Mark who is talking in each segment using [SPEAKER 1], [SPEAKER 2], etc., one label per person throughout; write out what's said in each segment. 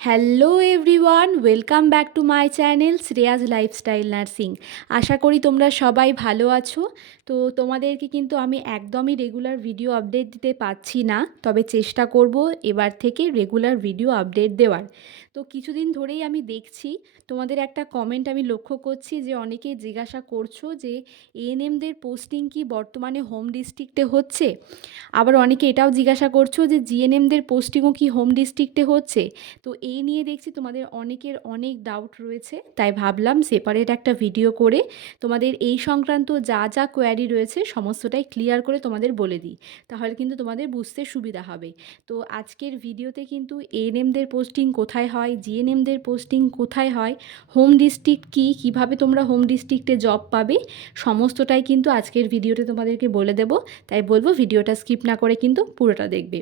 [SPEAKER 1] Hello everyone, welcome back to my channel Shreya's lifestyle nursing. আশা করি তোমরা সবাই ভালো আছো। তো তোমাদেরকে কিন্তু আমি একদমই রেগুলার ভিডিও আপডেট দিতে পারছি না, তবে চেষ্টা করব এবার থেকে রেগুলার ভিডিও আপডেট দেওয়ার। তো কিছুদিন ধরেই আমি দেখছি, তোমাদের একটা কমেন্ট আমি লক্ষ্য করছি যে অনেকেই জিজ্ঞাসা করছ যে এএনএমদের পোস্টিং কি বর্তমানে হোম ডিস্ট্রিক্টে হচ্ছে? আবার অনেকে এটাও জিজ্ঞাসা করছ যে জিএনএমদের পোস্টিংও কি হোম ডিস্ট্রিক্টে হচ্ছে? তো এই নিয়ে দেখছি তোমাদের অনেকের অনেক ডাউট রয়েছে, তাই ভাবলাম সেপারেট একটা ভিডিও করে তোমাদের এই সংক্রান্ত যা যা কোয়ারি রয়েছে সমস্তটাই ক্লিয়ার করে তোমাদের বলে দিই, তাহলে কিন্তু তোমাদের বুঝতে সুবিধা হবে। তো আজকের ভিডিওতে কিন্তু এএনএমদের পোস্টিং কোথায় হয় জিএনএমদের পোস্টিং কোথায় হয় হোম ডিস্ট্রিক্ট কী, কীভাবে তোমরা হোম ডিস্ট্রিক্টে জব পাবে, সমস্তটাই কিন্তু আজকের ভিডিওতে তোমাদেরকে বলে দেবো, তাই বলব ভিডিওটা স্কিপ না করে কিন্তু পুরোটা দেখবে।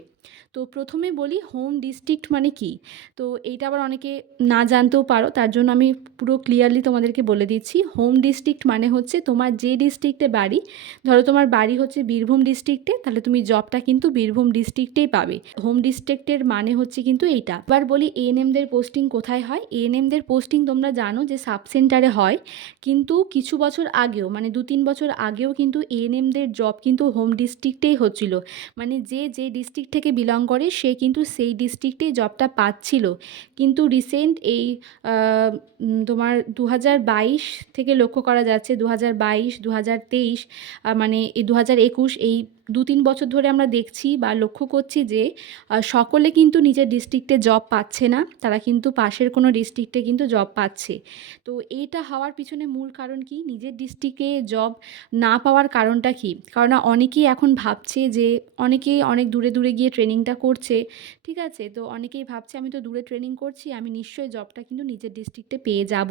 [SPEAKER 1] তো প্রথমে বলি হোম ডিস্ট্রিক্ট মানে কি? তো এইটা আবার অনেকে না জানতেও পারো, তার জন্য আমি পুরো ক্লিয়ারলি তোমাদেরকে বলে দিচ্ছি। হোম ডিস্ট্রিক্ট মানে হচ্ছে তোমার যে ডিস্ট্রিক্টে বাড়ি, ধরো তোমার বাড়ি হচ্ছে বীরভূম ডিস্ট্রিক্টে, তাহলে তুমি জবটা কিন্তু বীরভূম ডিস্ট্রিক্টেই পাবে। হোম ডিস্ট্রিক্টের মানে হচ্ছে কিন্তু এইটা। এবার বলি এএনএমদের পোস্টিং কোথায় হয়? এএনএমদের পোস্টিং তোমরা জানো যে সাব সেন্টারে হয়, কিন্তু কিছু বছর আগেও মানে দু তিন বছর আগেও কিন্তু এএনএমদের জব কিন্তু হোম ডিস্ট্রিক্টেই হচ্ছিল। মানে যে যে ডিস্ট্রিক্ট থেকে বিলং করে, সে কিন্তু সেই ডিস্ট্রিক্টে জবটা পাচ্ছিল। কিন্তু রিসেন্ট এই তোমার দু হাজার বাইশ থেকে লক্ষ্য করা যাচ্ছে দু হাজার বাইশ দু হাজার তেইশ মানে এই দু হাজার একুশ এই দু তিন বছর ধরে আমরা দেখছি বা লক্ষ্য করছি যে সকলে কিন্তু নিজের ডিস্ট্রিক্টে জব পাচ্ছে না। তারা কিন্তু পাশের কোনো ডিস্ট্রিক্টে কিন্তু জব পাচ্ছে। তো এইটা হওয়ার পিছনে মূল কারণ কি? নিজের ডিস্ট্রিক্টে জব না পাওয়ার কারণটা কি? কারণ অনেকেই এখন ভাবছে যে, অনেকেই অনেক দূরে দূরে গিয়ে ট্রেনিংটা করছে, ঠিক আছে? তো অনেকেই ভাবছে, আমি তো দূরে ট্রেনিং করছি, আমি নিশ্চয়ই জবটা কিন্তু নিজের ডিস্ট্রিক্টে পেয়ে যাব।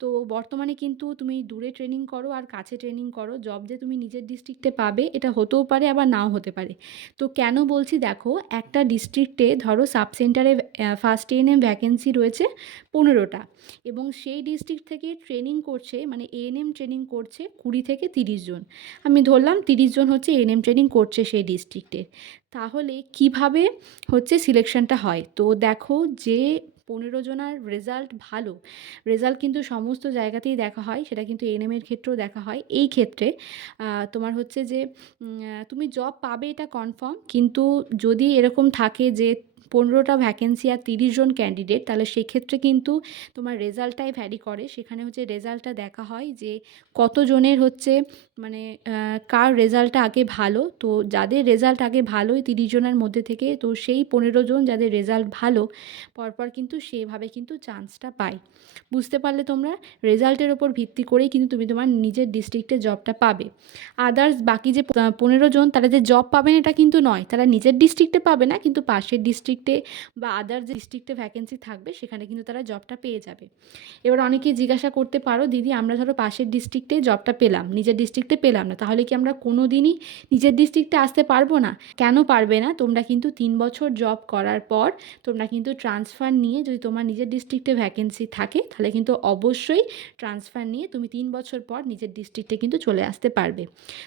[SPEAKER 1] তো বর্তমানে কিন্তু তুমি দূরে ট্রেনিং করো আর কাছে ট্রেনিং করো। জব যে তুমি নিজের ডিস্ট্রিক্টে পাবে, এটা হতেও পারে, আবার নাও হতে পারে। তো কেন বলছি দেখো, একটা ডিস্ট্রিক্টে ধরো সাব সেন্টারে ফার্স্ট এএনএম ভ্যাকেন্সি রয়েছে পনেরোটা এবং সেই ডিস্ট্রিক্ট থেকে ট্রেনিং করছে মানে এএনএম ট্রেনিং করছে কুড়ি থেকে তিরিশ জন। আমি ধরলাম তিরিশ জন হচ্ছে এএনএম ট্রেনিং করছে সেই ডিস্ট্রিক্টে তাহলে কীভাবে হচ্ছে সিলেকশনটা হয়? তো দেখো যে পনেরো জনার রেজাল্ট ভালো। রেজাল্ট কিন্তু সমস্ত জায়গাতেই দেখা হয়, সেটা কিন্তু এএনএমের ক্ষেত্রেও দেখা হয়। এই ক্ষেত্রে তোমার হচ্ছে যে তুমি জব পাবে এটা কনফার্ম কিন্তু যদি এরকম থাকে যে পনেরোটা ভ্যাকেন্সি আর তিরিশ জন ক্যান্ডিডেট তাহলে সেক্ষেত্রে কিন্তু তোমার রেজাল্টটাই ভ্যারি করে। সেখানে হচ্ছে রেজাল্টটা দেখা হয় যে কতজনের হচ্ছে মানে কার রেজাল্টটা আগে ভালো। তো যাদের রেজাল্ট আগে ভালোই তিরিশ জনের মধ্যে থেকে, তো সেই পনেরো জন যাদের রেজাল্ট ভালো, পরপর কিন্তু সেভাবে কিন্তু চান্সটা পায়। বুঝতে পারলে তোমরা? রেজাল্টের ওপর ভিত্তি করেই কিন্তু তুমি তোমার নিজের ডিস্ট্রিক্টে জবটা পাবে। আদার্স বাকি যে পনেরো জন, তারা যে জব পাবেন এটা কিন্তু নয়। তারা নিজের ডিস্ট্রিক্টে পাবে না, কিন্তু পাশের ডিস্ট্রিক্টে বা আদার যে ডিস্ট্রিক্টে ভ্যাকেন্সি থাকবে, সেখানে কিন্তু তারা জবটা পেয়ে যাবে। এবার অনেকেই জিজ্ঞাসা করতে পারো, দিদি, আমরা ধরো পাশের ডিস্ট্রিক্টে জবটা পেলাম, নিজের ডিস্ট্রিক্টে পেলাম না, তাহলে কি আমরা কোনো দিনই নিজের ডিস্ট্রিক্টে আসতে পারব না? কেন পারবে না? তোমরা কিন্তু তিন বছর জব করার পর তোমরা কিন্তু ট্রান্সফার নিয়ে যদি তোমার নিজের ডিস্ট্রিক্টে ভ্যাকেন্সি থাকে, তাহলে কিন্তু অবশ্যই ট্রান্সফার নিয়ে তুমি তিন বছর পর নিজের ডিস্ট্রিক্টে কিন্তু চলে আসতে পারবে।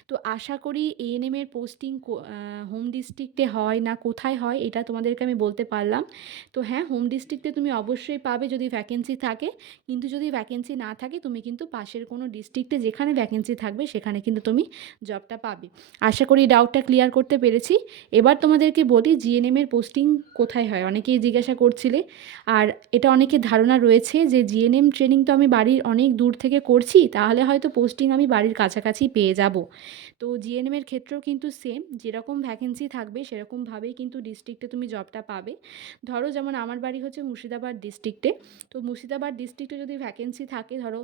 [SPEAKER 1] তো আশা করি এএনএম এর পোস্টিং হোম ডিস্ট্রিক্টে হয় না, কোথায় হয়, এটা তোমাদেরকে আমি বলতে পারলাম। তো হ্যাঁ হোম ডিস্ট্রিক্টে তুমি অবশ্যই পাবে যদি ভ্যাকেন্সি থাকে। কিন্তু যদি ভ্যাকেন্সি না থাকে, তুমি কিন্তু পাশের কোনো ডিস্ট্রিক্টে যেখানে ভ্যাকেন্সি থাকবে, সেখানে কিন্তু তুমি জবটা পাবে। আশা করি ডাউটটা ক্লিয়ার করতে পেরেছি। এবার তোমাদেরকে বলি জিএনএম এর পোস্টিং কোথায় হয়? অনেকেই জিজ্ঞাসা করছিলে। আর এটা অনেকের ধারণা রয়েছে যে জিএনএম ট্রেনিং তো আমি বাড়ির অনেক দূর থেকে করছি, তাহলে হয়তো পোস্টিং আমি বাড়ির কাছাকাছি পেয়ে যাব। তো জিএনএম এর ক্ষেত্রেও কিন্তু সেম যেরকম ভ্যাকেন্সি থাকবে, সেরকমভাবেই কিন্তু ডিস্ট্রিক্টে তুমি জবটা পাবে। ধরো যেমন আমার বাড়ি হচ্ছে মুর্শিদাবাদ ডিস্ট্রিক্টে তো মুর্শিদাবাদ ডিস্ট্রিক্টে যদি ভ্যাকেন্সি থাকে, ধরো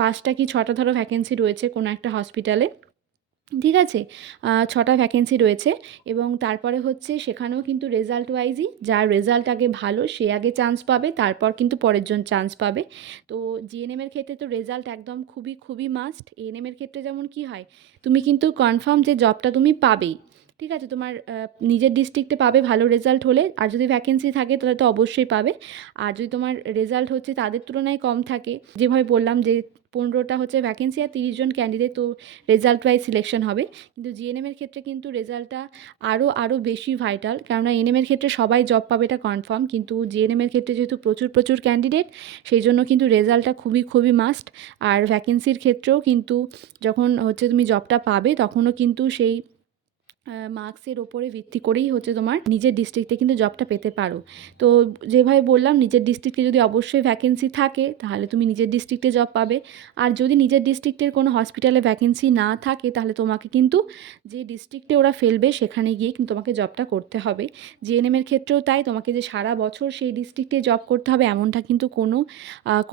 [SPEAKER 1] পাঁচটা কি ছটা ধরো ভ্যাকেন্সি রয়েছে কোনো একটা হসপিটালে ঠিক আছে? ছটা ভ্যাকেন্সি রয়েছে এবং তারপরে হচ্ছে সেখানেও কিন্তু রেজাল্ট ওয়াইজই যার রেজাল্ট আগে ভালো, সে আগে চান্স পাবে, তারপর কিন্তু পরের জন চান্স পাবে। তো জিএনএমের ক্ষেত্রে তো রেজাল্ট একদম খুবই খুবই মাস্ট এএনএমের ক্ষেত্রে যেমন কি হয়, তুমি কিন্তু কনফার্ম যে জবটা তুমি পাবেই। ঠিক আছে, তোমার নিজের ডিস্ট্রিক্টে পাবে ভালো রেজাল্ট হলে, আর যদি ভ্যাকেন্সি থাকে তাহলে তো অবশ্যই পাবে। আর যদি তোমার রেজাল্ট হচ্ছে তাদের তুলনায় কম থাকে, যেভাবে বললাম যে পনেরোটা হচ্ছে ভ্যাকেন্সি আর তিরিশ জন ক্যান্ডিডেট তো রেজাল্ট ওয়াইজ সিলেকশন হবে। কিন্তু জিএনএমের ক্ষেত্রে কিন্তু রেজাল্টটা আরও আরও বেশি ভাইটাল কেননা এনএমের ক্ষেত্রে সবাই জব পাবে এটা কনফার্ম কিন্তু জিএনএমের ক্ষেত্রে যেহেতু প্রচুর প্রচুর ক্যান্ডিডেট সেই জন্য কিন্তু রেজাল্টটা খুবই খুবই মাস্ট আর ভ্যাকেন্সির ক্ষেত্রেও কিন্তু যখন হচ্ছে তুমি জবটা পাবে, তখনও কিন্তু সেই মার্কসের ওপরে ভিত্তি করেই হচ্ছে তোমার নিজের ডিস্ট্রিক্টে কিন্তু জবটা পেতে পারো। তো যেভাবে বললাম, নিজের ডিস্ট্রিক্টে যদি অবশ্যই ভ্যাকেন্সি থাকে, তাহলে তুমি নিজের ডিস্ট্রিক্টে জব পাবে। আর যদি নিজের ডিস্ট্রিক্টের কোনো হসপিটালে ভ্যাকেন্সি না থাকে, তাহলে তোমাকে কিন্তু যে ডিস্ট্রিক্টে ওরা ফেলবে, সেখানে গিয়ে কিন্তু তোমাকে জবটা করতে হবে। জিএনএমের ক্ষেত্রেও তাই, তোমাকে যে সারা বছর সেই ডিস্ট্রিক্টে জব করতে হবে, এমনটা কিন্তু কোনো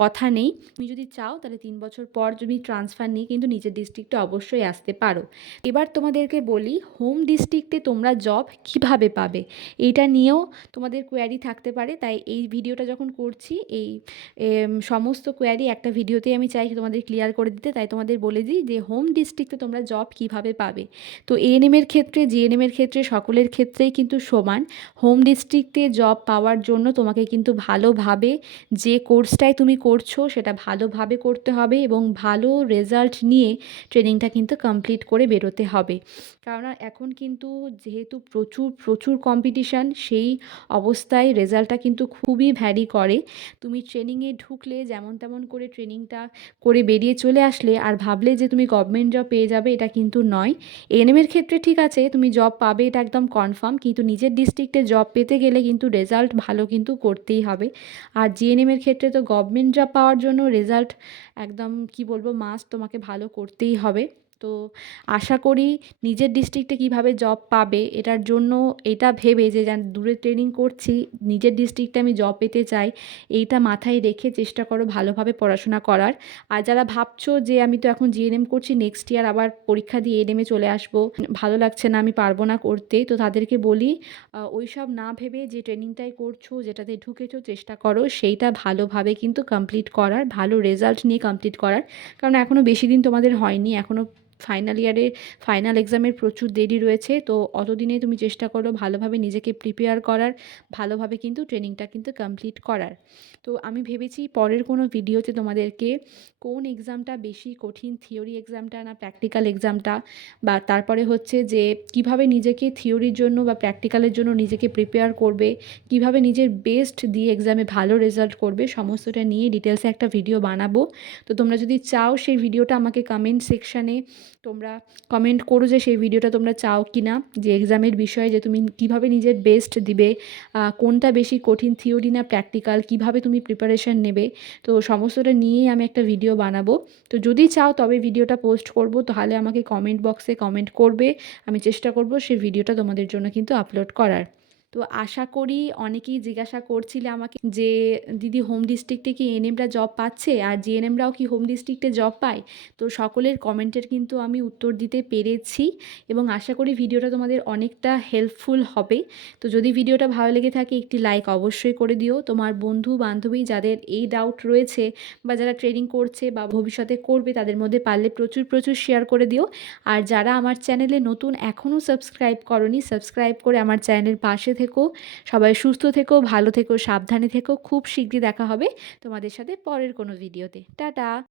[SPEAKER 1] কথা নেই। তুমি যদি চাও, তাহলে তিন বছর পর তুমি ট্রান্সফার নিয়ে কিন্তু নিজের ডিস্ট্রিক্টে অবশ্যই আসতে পারো। এবার তোমাদেরকে বলি হোম ডিস্ট্রিক্টে তোমরা জব কীভাবে পাবে? এইটা নিয়েও তোমাদের কোয়ারি থাকতে পারে। তাই এই ভিডিওটা যখন করছি, এই সমস্ত কোয়ারি একটা ভিডিওতেই আমি চাই তোমাদের ক্লিয়ার করে দিতে। তাই তোমাদের বলে দিই যে হোম ডিস্ট্রিক্টে তোমরা জব কীভাবে পাবে? তো এএনএমের ক্ষেত্রে জিএনএমের ক্ষেত্রে, সকলের ক্ষেত্রেই কিন্তু সমান। হোম ডিস্ট্রিক্টে জব পাওয়ার জন্য তোমাকে কিন্তু ভালোভাবে যে কোর্সটাই তুমি করছ, সেটা ভালোভাবে করতে হবে এবং ভালো রেজাল্ট নিয়ে ট্রেনিংটা কিন্তু কমপ্লিট করে বেরোতে হবে। কারণ এখন কিন্তু যেহেতু প্রচুর প্রচুর কম্পিটিশান সেই অবস্থায় রেজাল্টটা কিন্তু খুবই ভ্যারি করে। তুমি ট্রেনিংয়ে ঢুকলে, যেমন তেমন করে ট্রেনিংটা করে বেরিয়ে চলে আসলে, আর ভাবলে যে তুমি গভর্নমেন্ট জব পেয়ে যাবে, এটা কিন্তু নয়। এনএমের ক্ষেত্রে ঠিক আছে, তুমি জব পাবে, এটা একদম কনফার্ম কিন্তু নিজের ডিস্ট্রিক্টে জব পেতে গেলে কিন্তু রেজাল্ট ভালো কিন্তু করতেই হবে। আর জিএনএমের ক্ষেত্রে তো গভর্নমেন্ট জব পাওয়ার জন্য রেজাল্ট একদম, কি বলব মাস্ট তোমাকে ভালো করতেই হবে। তো আশা করি নিজের ডিস্ট্রিক্টে কীভাবে জব পাবে এটার জন্য এটা ভেবে যে দূরে ট্রেনিং করছি, নিজের ডিস্ট্রিক্টে আমি জব পেতে চাই, এইটা মাথায় রেখে চেষ্টা করো ভালোভাবে পড়াশোনা করার। আর যারা ভাবছ যে আমি তো এখন জিএনএম করছি নেক্সট ইয়ার আবার পরীক্ষা দিয়ে এনএমে চলে আসব, ভালো লাগছে না আমি পারব না করতে, তো তাদেরকে বলি ওই সব না ভেবে যে ট্রেনিংটাই করছ, যেটাতে ঢুকেছো চেষ্টা করো, সেইটা ভালোভাবে কিন্তু কমপ্লিট করার, ভালো রেজাল্ট নিয়ে কমপ্লিট করার। কারণ এখনও বেশি দিন তোমাদের হয়নি এখনও ফাইনাল ইয়ারে ফাইনাল এক্সামের প্রচুর দেরি রয়েছে, তো অতদিনে তুমি চেষ্টা করো ভালোভাবে নিজেকে প্রিপেয়ার করার, ভালোভাবে কিন্তু ট্রেনিংটা কিন্তু কমপ্লিট করার। তো আমি ভেবেছি পরের কোনো ভিডিওতে তোমাদেরকে কোন এক্সামটা বেশি কঠিন থিওরি এক্সামটা না প্র্যাকটিক্যাল এক্সামটা বা তারপরে হচ্ছে যে কীভাবে নিজেকে থিওরির জন্য বা প্র্যাকটিক্যালের জন্য নিজেকে প্রিপেয়ার করবে, কীভাবে নিজের বেস্ট দিয়ে এক্সামে ভালো রেজাল্ট করবে, সমস্তটা নিয়ে ডিটেলসে একটা ভিডিও বানাবো। তো তোমরা যদি চাও সেই ভিডিওটা আমাকে কমেন্ট সেকশানে তোমরা কমেন্ট করো যে সেই ভিডিওটা তোমরা চাও কি না যে এক্সামের বিষয়ে যে তুমি কীভাবে নিজের বেস্ট দিবে কোনটা বেশি কঠিন থিওরি না প্র্যাকটিক্যাল কীভাবে তুমি প্রিপারেশান নেবে, তো সমস্তটা নিয়েই আমি একটা ভিডিও বানাবো। তো যদি চাও তবে ভিডিওটা পোস্ট করব, তাহলে আমাকে কমেন্ট বক্সে কমেন্ট করবে, আমি চেষ্টা করব সেই ভিডিওটা তোমাদের জন্য কিন্তু আপলোড করার। তো আশা করি অনেকেই জিজ্ঞাসা করছিলে আমাকে যে, দিদি হোম ডিস্ট্রিক্টে কি এনএমরা জব পাচ্ছে? আর জিএনএমরাও কি হোম ডিস্ট্রিক্টে জব পায়? তো সকলের কমেন্টের কিন্তু আমি উত্তর দিতে পেরেছি এবং আশা করি ভিডিওটা তোমাদের অনেকটা হেল্পফুল হবে। তো যদি ভিডিওটা ভালো লেগে থাকে, একটি লাইক অবশ্যই করে দিও। তোমার বন্ধু, বান্ধবী যাদের এই ডাউট রয়েছে বা যারা ট্রেনিং করছে বা ভবিষ্যতে করবে, তাদের মধ্যে পারলে প্রচুর প্রচুর শেয়ার করে দিও। আর যারা আমার চ্যানেলে নতুন, এখনও সাবস্ক্রাইব করনি সাবস্ক্রাইব করে আমার চ্যানেলের পাশে থেকো, সবাই সুস্থ থেকো, ভালো থেকো, সাবধানে থেকো। খুব শীঘ্রই দেখা হবে তোমাদের সাথে পরের কোনো ভিডিওতে। টাটা!